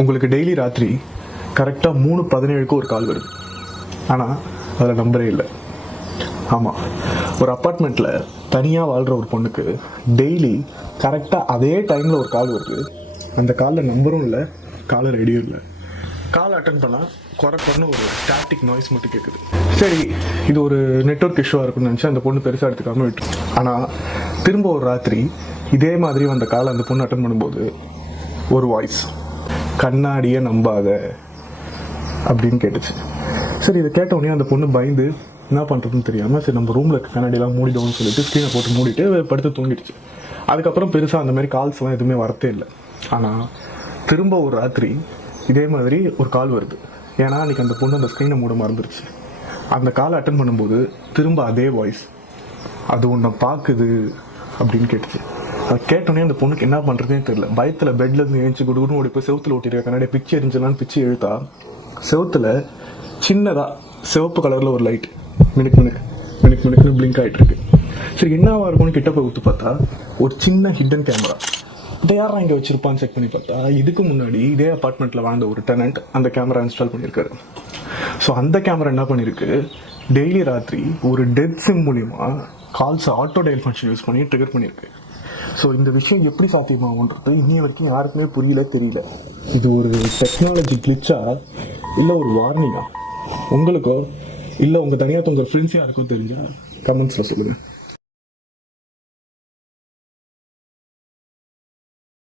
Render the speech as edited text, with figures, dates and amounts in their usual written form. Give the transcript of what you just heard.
உங்களுக்கு டெய்லி ராத்திரி கரெக்டாக 3:17 ஒரு கால் வருது. ஆனால் அதில் நம்பரே இல்லை. ஆமாம், ஒரு அப்பார்ட்மெண்ட்டில் தனியாக வாழ்கிற ஒரு பொண்ணுக்கு டெய்லி கரெக்டாக அதே டைமில் ஒரு கால் வருது. அந்த காலில் நம்பரும் இல்லை, காலர் ஐடியும் இல்லை. கால் அட்டன் பண்ணால் குறைன்னு ஒரு ஸ்டாட்டிக் நாய்ஸ் மட்டும் கேட்குது. சரி, இது ஒரு நெட்வொர்க் இஷ்யூவாக இருக்குன்னு நினச்சி அந்த பொண்ணு பெருசாக எடுத்துக்காமல் விட்டு. ஆனால் திரும்ப ஒரு ராத்திரி இதே மாதிரி அந்த காலை அந்த பொண்ணு அட்டன் பண்ணும்போது ஒரு வாய்ஸ், கண்ணாடியை நம்பாத அப்படின்னு கேட்டுச்சு. சரி, இதை கேட்டவுடனே அந்த பொண்ணு பயந்து என்ன பண்ணுறதுன்னு தெரியாமல், சரி நம்ம ரூமில் இருக்க கண்ணாடியெல்லாம் மூடிடுவோம்னு சொல்லிட்டு ஸ்க்ரீனை போட்டு மூடிட்டு படுத்து தூங்கிடுச்சு. அதுக்கப்புறம் பெருசாக அந்த மாதிரி கால்ஸ்லாம் எதுவுமே வரத்தே இல்லை. ஆனால் திரும்ப ஒரு ராத்திரி இதே மாதிரி ஒரு கால் வருது. ஏன்னா அன்றைக்கி அந்த பொண்ணு அந்த ஸ்க்ரீனை மூட மறந்துருச்சு. அந்த காலை அட்டன் பண்ணும்போது திரும்ப அதே வாய்ஸ், அது உன்னை பார்க்குது அப்படின்னு கேட்டுச்சு. அதை கேட்டோன்னே அந்த பொண்ணுக்கு என்ன பண்ணுறதுனே தெரியல. பயத்தில் பெட்லேருந்து எழுந்துச்சு குடுகுன்னு ஓடி போய் செவுத்தில் ஓட்டிருக்க கண்ணாடியை பிச்சு எரிஞ்சலான்னு பிச்சு எழுத்தா செவுத்தில் சின்னதாக சிவப்பு கலரில் ஒரு லைட் மினுக்கு மினுக்குன்னு பிளிங்க் ஆகிட்டு இருக்கு. சரி, என்னவா இருக்கும்னு கிட்ட போய் ஊற்று பார்த்தா ஒரு சின்ன ஹிடன் கேமரா. இதை யாரா இங்கே வச்சிருப்பான்னு செக் பண்ணி பார்த்தா இதுக்கு முன்னாடி இதே அப்பார்ட்மெண்ட்டில் வாழ்ந்த ஒரு டெனன்ட் அந்த கேமரா இன்ஸ்டால் பண்ணியிருக்காரு. ஸோ அந்த கேமரா என்ன பண்ணியிருக்கு, டெய்லி ராத்திரி ஒரு டெட் சிம் மூலிமா calls auto dial function use பண்ணி ட்ரிகர் பண்ணியிருக்கு. ஸோ இந்த விஷயம் எப்படி சாத்தியமாகுன்றது இன்னி வரைக்கும் யாருக்குமே தெரியல. இது ஒரு டெக்னாலஜி கிளிச்சா இல்லை ஒரு வார்னிங்கா? உங்களுக்கோ இல்லை உங்கள் தனியாக உங்கள் ஃப்ரெண்ட்ஸ் யாருக்கும் தெரிஞ்சால் கமெண்ட்ஸில் சொல்லுங்கள்.